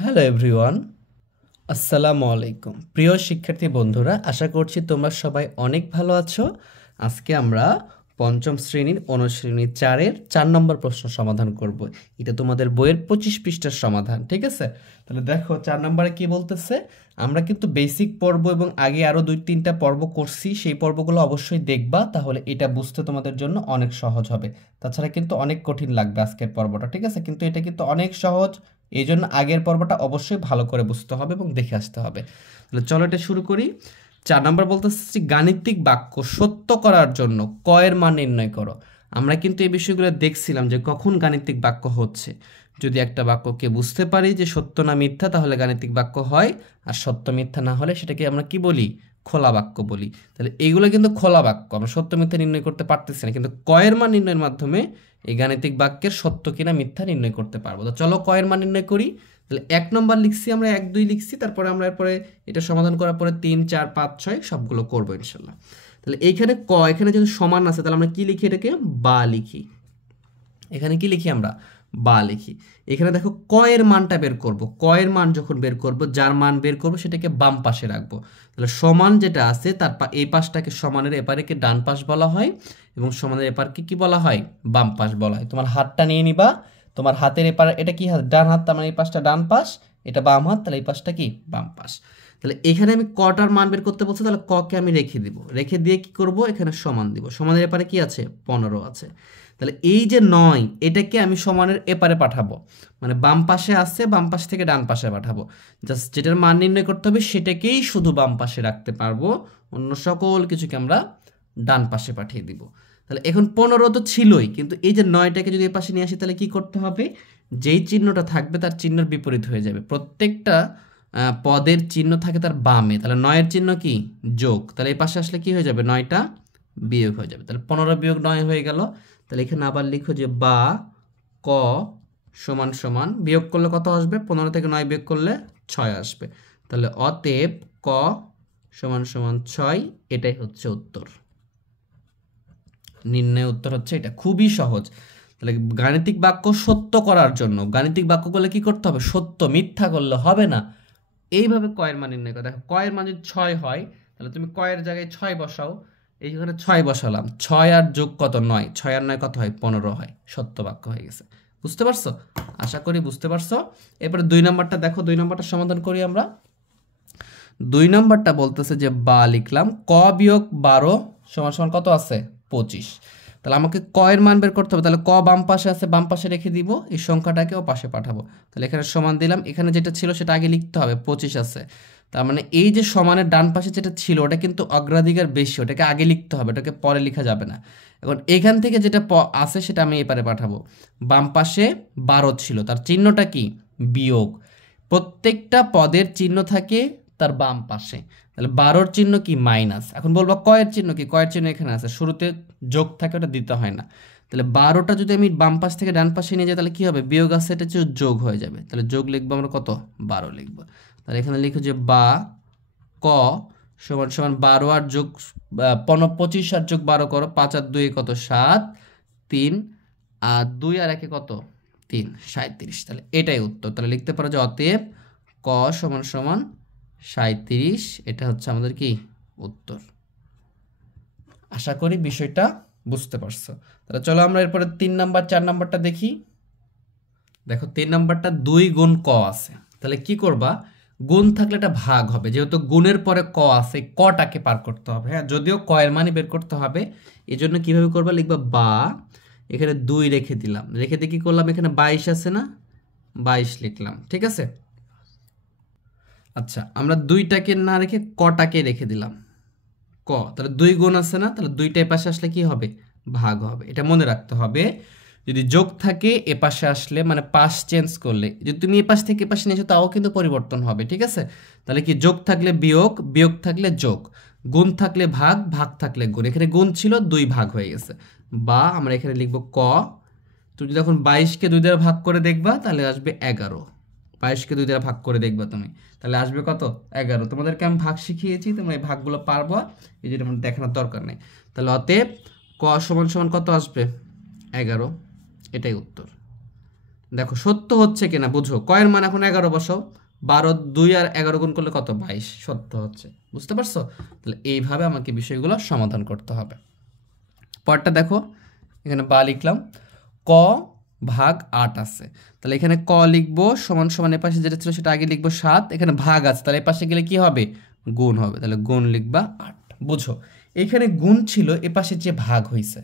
Hello everyone, আসসালামু আলাইকুম। প্রিয় শিক্ষার্থী বন্ধুরা, আশা করছি তোমরা সবাই অনেক ভালো আছো। আজকে আমরা পঞ্চম শ্রেণীর অনুশ্রেণী 4-এর 4 নম্বর প্রশ্ন সমাধান করব। এটা তোমাদের বইয়ের 25 পৃষ্ঠার সমাধান, ঠিক আছে? তাহলে দেখো 4 নম্বরে কি বলতেছে। আমরা কিন্তু বেসিক পর্ব এবং আগে আরও 2-3টা পর্ব করছি, সেই পর্বগুলো অবশ্যই দেখবা, তাহলে এটা বুঝতে তোমাদের জন্য অনেক সহজ হবে। তাছাড়া কিন্তু অনেক কঠিন লাগবে আজকের পর্বটা, ঠিক আছে? কিন্তু এটা কিন্তু অনেক সহজ, এই জন্য আগের পর্বটা অবশ্যই ভালো করে বুঝতে হবে এবং দেখে আসতে হবে। তাহলে চলো এটা শুরু করি। 4 নম্বর বলতেছি, গাণিতিক বাক্য সত্য করার জন্য ক এর মান নির্ণয় করো। আমরা কিন্তু এই বিষয়গুলো দেখছিলাম যে কখন গাণিতিক বাক্য হচ্ছে। যদি একটা বাক্যকে বুঝতে পারি যে সত্য না মিথ্যা, তাহলে গাণিতিক বাক্য হয়, আর সত্য মিথ্যা না হলে সেটাকে আমরা কি বলি? খোলা বাক্য বলি। তাহলে এইগুলো কিন্তু খোলা বাক্য, আমরা সত্য মিথ্যা নির্ণয় করতে পারতেছি না, কিন্তু ক এর মান নির্ণয়ের মাধ্যমে এই গাণিতিক বাক্যের সত্য কিনা মিথ্যা নির্ণয় করতে পারবো। তো চলো ক এর মান নির্ণয় করি। তাহলে 1 নম্বর লিখছি, আমরা 1 2 লিখছি, তারপরে আমরা এরপরে এটা সমাধান করার পরে 3 4 5 6 সবগুলো করবো ইনশাল্লাহ। তাহলে এইখানে ক, এখানে যেহেতু সমান আছে, তাহলে আমরা কি লিখি? এটাকে বা লিখি। এখানে কি লিখি? আমরা বা লিখি। এখানে দেখো ক এর মানটা বের করব। ক এর মান যখন বের করব, যার মান বের করব সেটাকে বাম পাশে রাখবো। তাহলে সমান যেটা আছে তার এই পাশটাকে সমানের এপারেকে ডান পাশ বলা হয়, এবং সমানের এপারকে কি বলা হয়? বাম পাশ বলা হয়। তোমার হাতটা নিয়ে নিবা, তোমার হাতের এপার, এটা কি হাত? ডান হাত, তার মানে এই পাশটা ডান পাশ, এটা বাম হাত, তাহলে এই পাশটা কি? বাম পাশ। তাহলে এখানে আমি কটার মান বের করতে বলছি, তাহলে ককে আমি রেখে দিব। রেখে দিয়ে কি করব? এখানে সমান দিব। সমানের এপারে কি আছে? 15 আছে। তাহলে এই যে 9, এটাকে আমি সমানের এপারে পাঠাবো, মানে বাম পাশে আসছে, বাম পাশ থেকে ডান পাশে পাঠাবো। জাস্ট যেটার মান নির্ণয় করতে হবে সেটাকেই শুধু বাম পাশে রাখতে পারবো, অন্য সকল কিছুকে আমরা ডান পাশে পাঠিয়ে দিব। তাহলে এখন 15 তো ছিলই, কিন্তু এই যে 9টাকে যদি এ পাশে নিয়ে আসি, তাহলে কি করতে হবে? যেই চিহ্নটা থাকবে তার চিহ্নের বিপরীত হয়ে যাবে। প্রত্যেকটা পদের চিহ্ন থাকে তার বামে, তাহলে 9-এর চিহ্ন কি? যোগ। তাহলে এই পাশে আসলে কি হয়ে যাবে? 9টা বিয়োগ হয়ে যাবে। তাহলে 15 বিয়োগ 9 হয়ে গেল। তাহলে এখানে আবার লিখো যে বা ক সমান সমান, বিয়োগ করলে কত আসবে? 15 থেকে 9 বিয়োগ করলে 6 আসবে। তাহলে অতএব ক সমান সমান 6, এটাই হচ্ছে উত্তর। নির্ণয় উত্তর হচ্ছে এটা, খুবই সহজ। তাহলে গাণিতিক বাক্য সত্য করার জন্য, গাণিতিক বাক্য করলে কি করতে হবে? সত্য, মিথ্যা করলে হবে না। এইভাবে কয়ের মান নির্ণয় করো। দেখো কয়ের মান যদি 6 হয়, তাহলে তুমি কয়ের জায়গায় 6 বসাও। এইখানে 6 বসালাম, 6 আর যোগ কত? 9। 6 আর 9 কত হয়? 15 হয়। সত্য বাক্য হয়ে গেছে। বুঝতে পারছো? আশা করি বুঝতে পারছো। এরপরে 2 নম্বরটা দেখো, 2 নম্বরটা সমাধান করি আমরা। 2 নম্বরটা বলতেছে যে বা লিখলাম ক বিয়োগ 12 সমান সমান কত আছে? 25। তাহলে আমাকে ক এর মান বের করতে হবে। তাহলে ক বাম পাশে আছে, বাম পাশে রেখে দিব, এই সংখ্যাটাকে ও পাশে পাঠাবো। তাহলে এখানে সমান দিলাম, এখানে যেটা ছিল সেটা আগে লিখতে হবে, 25 আছে। তার মানে এই যে সমানের ডান পাশে যেটা ছিল ওটা কিন্তু অগ্রাধিকার বেশি, ওটাকে আগে লিখতে হবে, ওটাকে পরে লেখা যাবে না। এখন এখান থেকে যেটা আছে সেটা আমি এপারে পাঠাবো। বাম পাশে 12 ছিল, তার চিহ্নটা কি? বিয়োগ। প্রত্যেকটা পদের চিহ্ন থাকে তার বাম পাশে। তাহলে 12-র চিহ্ন কি? মাইনাস। এখন বলবো কয়ের চিহ্ন কি? কয়ের চিহ্ন এখানে আছে, শুরুতে যোগ থাকে, ওটা দিতে হয় না। তাহলে 12টা যদি আমি বাম পাশ থেকে ডান পাশে নিয়ে যাই, তাহলে কি হবে? বিয়োগ আছে, এটা হচ্ছে যোগ হয়ে যাবে। তাহলে যোগ লিখবো আমরা কত? 12 লিখবো। তাহলে এখানে লিখো যে বা ক সমান সমান 12 আর যোগ 25 আর যোগ 12 করো, 5 আর 2 কত? 7, 3 আর 2 আর 1 কত? 3, 37। তাহলে এটাই উত্তর। তাহলে লিখতে পারো যে অতএব ক সমান সমান 37, এটা হচ্ছে আমাদের কি? উত্তর। আশা করি বিষয়টা বুঝতে পারছো। তাহলে চলো আমরা এরপরে 3 নাম্বার 4 নাম্বারটা দেখি। দেখো 3 নাম্বারটা 2 গুণ ক আছে। তাহলে কি করবা? গুণ থাকলে এটা ভাগ হবে, যেহেতু গুণের পরে ক আছে, কটাকে পার করতে হবে। হ্যাঁ, যদিও ক এর মানই বের করতে হবে, এই জন্য কিভাবে করবা? লিখবা বা এখানে 2 রেখে দিলাম, রেখে দিয়ে কি করলাম? এখানে 22 আছে না, 22 লিখলাম, ঠিক আছে? আচ্ছা, আমরা 2টাকে না রেখে কটাকে রেখে দিলাম, ক। তাহলে 2 গুণ আছে না, তাহলে 2টা এপাশে আসলে কি হবে? ভাগ হবে। এটা মনে রাখতে হবে, যদি যোগ থাকে এপাশে আসলে, মানে পাশ চেঞ্জ করলে, যদি তুমি এপাশ থেকে এপাশে নিয়েছো তাও কিন্তু পরিবর্তন হবে, ঠিক আছে? তাহলে কি? যোগ থাকলে বিয়োগ, বিয়োগ থাকলে যোগ, গুণ থাকলে ভাগ, ভাগ থাকলে গুণ। এখানে গুণ ছিল, 2 ভাগ হয়ে গেছে। বা আমরা এখানে লিখবো ক। তুমি যখন 22কে 2 দ্বারা ভাগ করে দেখবা, তাহলে আসবে 11। 22কে 2 দ্বারা ভাগ করে দেখবা তুমি, তাহলে আসবে কত? 11। তোমাদেরকে আমি ভাগ শিখিয়েছি, তোমরা এই ভাগগুলো পারবা, এই যে তোমার দেখানোর দরকার নেই। তাহলে অতএব ক সমান সমান কত আসবে? 11, এটাই উত্তর। দেখো সত্য হচ্ছে কিনা বুঝো। কয়ের মান এখন 11 বসাও, 12 2 আর 11 গুণ করলে কত, 22, সত্য হচ্ছে। বুঝতে পারছো? তাহলে এইভাবে আমাকে বিষয়গুলো সমাধান করতে হবে। পরেরটা দেখো, এখানে বা লিখলাম, ক ভাগ 8 আছে, তাহলে এখানে ক লিখবো সমান সমান এ পাশে যেটা ছিল সেটা আগে লিখবো 7, এখানে ভাগ আছে তাহলে এ পাশে গেলে কি হবে, গুণ হবে, তাহলে গুণ লিখবা 8। বুঝো এখানে গুণ ছিল, এ পাশে যে ভাগ হইছে।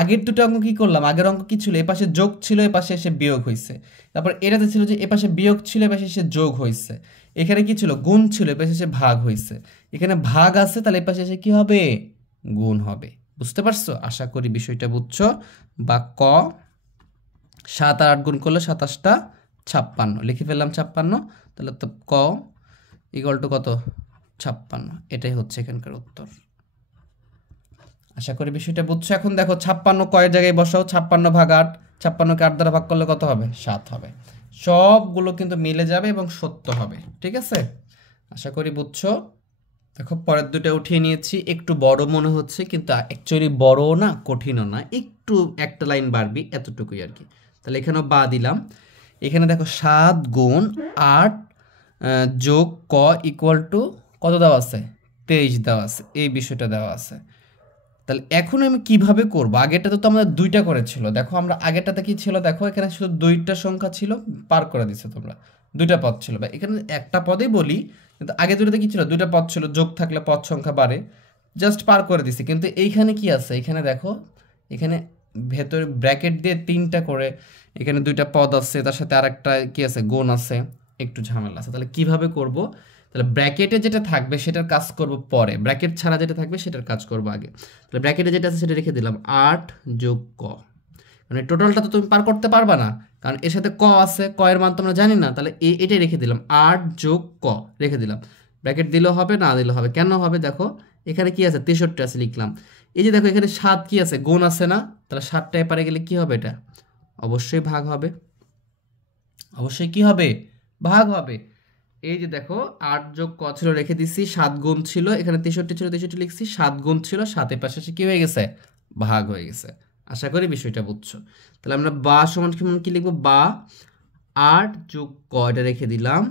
আগের দুটো অঙ্ক কি করলাম, আগের অঙ্ক কি ছিল, এপাশে যোগ ছিল এপাশে এসে বিয়োগ হয়েছে। তারপর এটাতে ছিল যে এপাশে বিয়োগ ছিল এপাশে এসে যোগ হয়েছে। এখানে কি ছিল, গুণ ছিল এপাশে এসে ভাগ হয়েছে। এখানে ভাগ আছে তাহলে এপাশে এসে কি হবে, গুণ হবে। বুঝতে পারছো? আশা করি বিষয়টা বুঝছো। বা ক 7 আর 8 গুণ করলে 27টা 56, লিখে ফেললাম 56, তাহলে তো ক ইকুয়াল টু কত, 56। এটাই হচ্ছে এখানকার উত্তর। আশা করি বিষয়টা বুঝছো। এখন দেখো 56 কয়ের জায়গায় বসাও, 56 ভাগ 8, 56কে 8 দ্বারা ভাগ করলে কত হবে, 7 হবে। সবগুলো কিন্তু মিলে যাবে এবং সত্য হবে। ঠিক আছে, আশা করি বুঝছো। দেখো পরের দুটো উঠিয়ে নিয়েছি, একটু বড় মনে হচ্ছে কিন্তু অ্যাকচুয়ালি বড়ও না কঠিনও না, একটু একটা লাইন বাড়বি এতটুকুই আর কি। তাহলে এখানেও বা দিলাম। এখানে দেখো 7 গুণ 8 যোগ ক ইকুয়াল টু কত দেওয়া আছে, 23 দেওয়া আছে, এই বিষয়টা দেওয়া আছে। তাহলে এখন আমি কিভাবে করব, আগেরটাতে তো আমরা দুইটা করেছিল, দেখো আমরা আগেরটাতে কি ছিল, দেখো এখানে শুধু দুইটা সংখ্যা ছিল, পার করে দিছো তোমরা, দুইটা পদ ছিল, বা এখানে একটা পদেই বলি, কিন্তু আগে দুটোতে কি ছিল, দুইটা পদ ছিল, যোগ থাকলে পদ সংখ্যা বাড়ে, জাস্ট পার করে দিছি। কিন্তু এইখানে কি আছে, এখানে দেখো, এখানে ভেতরে ব্র্যাকেট দিয়ে 3টা করে, এখানে দুইটা পদ আছে, তার সাথে আরেকটা কি আছে, গুণ আছে, একটু ঝামেলা আছে। তাহলে কিভাবে করব, তাহলে ব্র্যাকেটে যেটা থাকবে সেটার কাজ করব পরে, ব্র্যাকেট ছাড়া যেটা থাকবে সেটার কাজ করব আগে। তাহলে ব্র্যাকেটে যেটা আছে সেটা রেখে দিলাম 8 যোগ ক, মানে টোটালটা তো তুমি পার করতে পারবা না, কারণ এর সাথে ক আছে, ক এর মান তোমরা জানি না, তাহলে এটাই রেখে দিলাম 8 যোগ ক রেখে দিলাম। ব্র্যাকেট দিলেও হবে না দিলেও হবে, কেন হবে দেখো, এখানে কি আছে, 63 আছে লিখলাম। এই যে দেখো এখানে 7 কি আছে, গুণ আছে না, তাহলে 7টা এপারে গেলে কি হবে, এটা অবশ্যই ভাগ হবে, অবশ্যই কি হবে, ভাগ হবে। এই যে দেখো 8 যোগ ক ছিল রেখে দিছি, 7 গুণ ছিল, এখানে 63 ছিল 63 লিখছি, 7 গুণ ছিল, 7 এর পাশে কি হয়ে গেছে, ভাগ হয়ে গেছে। আশা করি বিষয়টা বুঝছো। তাহলে আমরা বা সমান সমান কি লিখবো, বা 8 যোগ ক এটা রেখে দিলাম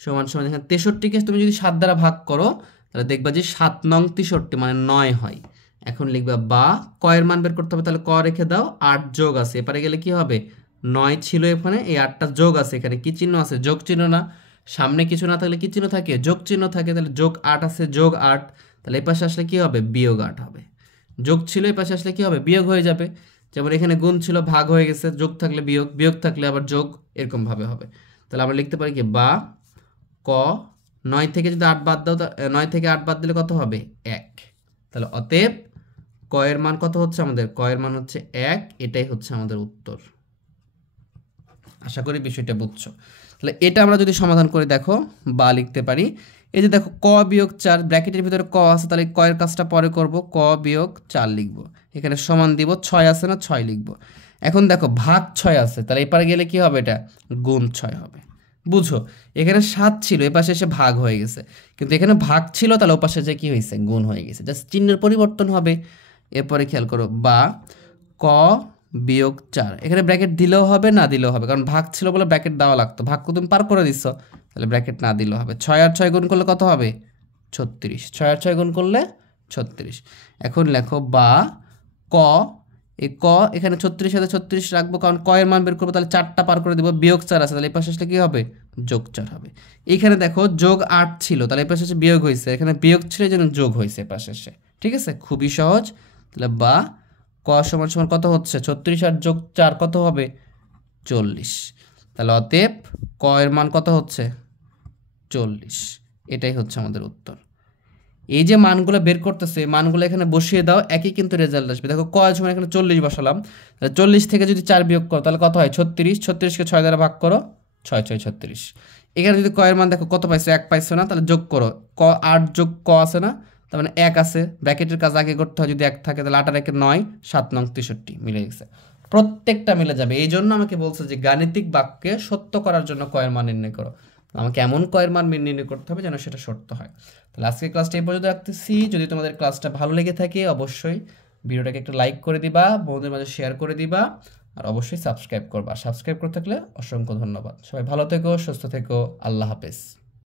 সমান সমান, এখানে 63কে তুমি যদি 7 দ্বারা ভাগ করো তাহলে দেখবা যে 7 নং 63 মানে 9 হয়। এখন লিখবা বা ক এর মান বের করতে হবে, তাহলে ক রেখে দাও, 8 যোগ আছে এপারে গেলে কি হবে, 9 ছিল এখানে, এই 8টা যোগ আছে, এখানে কি চিহ্ন আছে, যোগ চিহ্ন না, সামনে কিছু না থাকলে কি চিহ্ন থাকে, যোগ চিহ্ন থাকে, তাহলে যোগ 8 আছে, যোগ 8, তাহলে এই পাশে আসলে কি হবে, বিয়োগ 8 হবে। যোগ ছিল এই পাশে আসলে কি হবে, বিয়োগ হয়ে যাবে। যেমন এখানে গুণ ছিল, ভাগ হয়ে গেছে, যোগ থাকলে বিয়োগ, বিয়োগ থাকলে আবার যোগ, এরকম ভাবে হবে। তাহলে আমরা লিখতে পারি কি, বা ক 9 থেকে যদি 8 বাদ দাও, 9 থেকে 8 বাদ দিলে কত হবে, 1। তাহলে অতএব ক এর মান কত হচ্ছে আমাদের, ক এর মান হচ্ছে 1, এটাই হচ্ছে আমাদের উত্তর। আশা করি বিষয়টা বুঝছো। তাহলে এটা আমরা যদি সমাধান করে দেখো, বা লিখতে পারি, এই যে দেখো ক বিয়োগ 4, ব্র্যাকেটের ভিতরে ক আছে, তাহলে ক এর কাজটা পরে করব, ক বিয়োগ 4 লিখবো, এখানে সমান দিব, 6 আছে না, 6 লিখবো। এখন দেখো ভাগ 6 আছে, তাহলে এপারে গেলে কি হবে, এটা গুণ 6 হবে। বুঝো এখানে 7 ছিল, এপাশে এসে ভাগ হয়ে গেছে, কিন্তু এখানে ভাগ ছিল, তাহলে ওপাশে যে কি হয়েছে, গুণ হয়ে গেছে, জাস্ট চিহ্নের পরিবর্তন হবে। এরপরে খেয়াল করো, বা ক বিয়োগ 4, এখানে ব্র্যাকেট দিলেও হবে না দিলেও হবে, কারণ ভাগ ছিল বলে ব্র্যাকেট দেওয়া লাগতো, ভাগ তুমি পার করে দিচ্ছ, তাহলে ব্র্যাকেট না দিলেও হবে। 6 আর 6 গুণ করলে কত হবে, 36, 6 আর 6 গুণ করলে 36। এখন লেখো বা ক, এই ক এখানে 36 সাথে 36 রাখবো, কারণ ক এর মান বের করবো, তাহলে 4টা পার করে দেবো, বিয়োগ 4 আছে, তাহলে এই পাশে আসলে কি হবে, যোগ 4 হবে। এইখানে দেখো যোগ 8 ছিল, তাহলে এই পাশে এসে বিয়োগ হয়েছে, এখানে বিয়োগ ছিল এই জন্য যোগ হয়েছে এই পাশে এসে। ঠিক আছে, খুবই সহজ। তাহলে বা ক সমান সমান কত হচ্ছে, 36 আর যোগ 4 কত হবে, 40। তাহলে অতএব ক এর মান কত হচ্ছে, 40। এটাই হচ্ছে আমাদের উত্তর। এই যে মানগুলো বের করতেছে, মানগুলো এখানে বসিয়ে দাও, একই কিন্তু রেজাল্ট আসবে। দেখো ক সমান এখানে 40 বসালাম, তাহলে 40 থেকে যদি 4 বিয়োগ করো তাহলে কত হয়, 36, 36কে 6 দ্বারা ভাগ করো, 6 6 36। এখানে যদি ক এর মান দেখো কত পাইছো, 1 পাইছো না, তাহলে যোগ করো, ক 8 যোগ ক আছে না, তার মানে 1 আছে, ব্র্যাকেটের কাজ আগে করতে হয়, যদি 1 থাকে তাহলে 8 আর 1 9, 7 নং 63 মিলে গেছে, প্রত্যেকটা মিলে যাবে। এই জন্য আমাকে বলছে যে গাণিতিক বাক্যে সত্য করার জন্য ক এর মান নির্ণয় করো, আমাকে এমন ক এর মান নির্ণয় করতে হবে যেন সেটা সত্য হয়। তাহলে আজকে ক্লাসটা এই পর্যন্ত রাখতেছি। যদি তোমাদের ক্লাসটা ভালো লেগে থাকে অবশ্যই ভিডিওটাকে একটু লাইক করে দিবা, বন্ধুদের মাঝে শেয়ার করে দিবা, আর অবশ্যই সাবস্ক্রাইব করবা। সাবস্ক্রাইব করতে থাকলে অসংখ্য ধন্যবাদ। সবাই ভালো থেকো, সুস্থ থেকো। আল্লাহ হাফেজ।